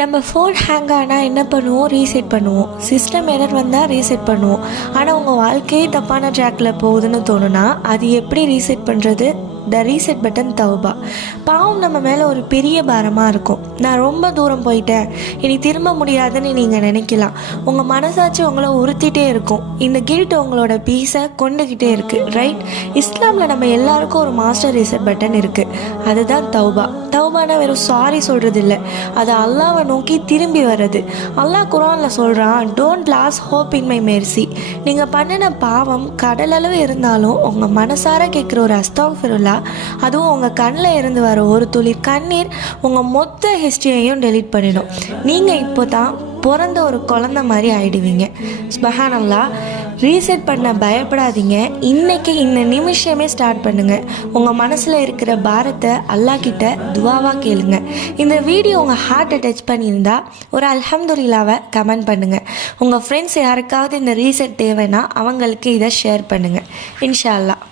நம்ம phone hang ஆனால் என்ன பண்ணுவோம்? ரீசெட் பண்ணுவோம். சிஸ்டம் எரர் வந்தால் ரீசெட் பண்ணுவோம். ஆனால் உங்கள் வாழ்க்கையே தப்பான ட்ராக்கில் போகுதுன்னு தோணுனா அது எப்படி ரீசெட் பண்ணுறது? த ரீசெட் பட்டன் தௌபா. பாவம் நம்ம மேலே ஒரு பெரிய பாரமாக இருக்கும். நான் ரொம்ப தூரம் போயிட்டேன், இனி திரும்ப முடியாதுன்னு நீங்கள் நினைக்கலாம். உங்கள் மனசாட்சி உங்களை உறுத்திட்டே இருக்கும். இந்த கில்ட் உங்களோட பீஸை கொண்டுக்கிட்டே இருக்குது, ரைட்? இஸ்லாமில் நம்ம எல்லாருக்கும் ஒரு மாஸ்டர் ரீசெட் பட்டன் இருக்குது. அதுதான் தௌபா. தௌபானா வெறும் சாரி சொல்கிறது இல்லை, அது அல்லாவை நோக்கி திரும்பி வர்றது. அல்லாஹ் குரானில் சொல்கிறான், don't lose hope in my mercy. நீங்கள் பண்ணின பாவம் கடலளவு இருந்தாலும் உங்கள் மனசார கேட்குற ஒரு அஸ்தக்ஃபிருல்லாஹ், அதுவும் உங்கள் கண்ணில் இருந்து வர ஒரு துளி கண்ணீர் உங்கள் மொத்த ஹிஸ்ட்ரியையும் டெலீட் பண்ணிடும். நீங்கள் இப்போ தான் பிறந்த ஒரு குழந்தை மாதிரி ஆயிடுவீங்க. சுப்ஹானல்லாஹ். ரீசெட் பண்ண பயப்படாதீங்க. இன்னைக்கு இந்த நிமிஷமே ஸ்டார்ட் பண்ணுங்கள். உங்கள் மனசில் இருக்கிற பாரத்தை அல்லாஹ் கிட்ட துவாவாக கேளுங்க. இந்த வீடியோ உங்கள் ஹார்ட்டை டச் பண்ணியிருந்தா ஒரு அல்ஹம்துலில்லாவை கமெண்ட் பண்ணுங்கள். உங்கள் ஃப்ரெண்ட்ஸ் யாருக்காவது இந்த ரீசெட் தேவைன்னா அவங்களுக்கு இதை ஷேர் பண்ணுங்கள். இன்ஷா அல்லாஹ்.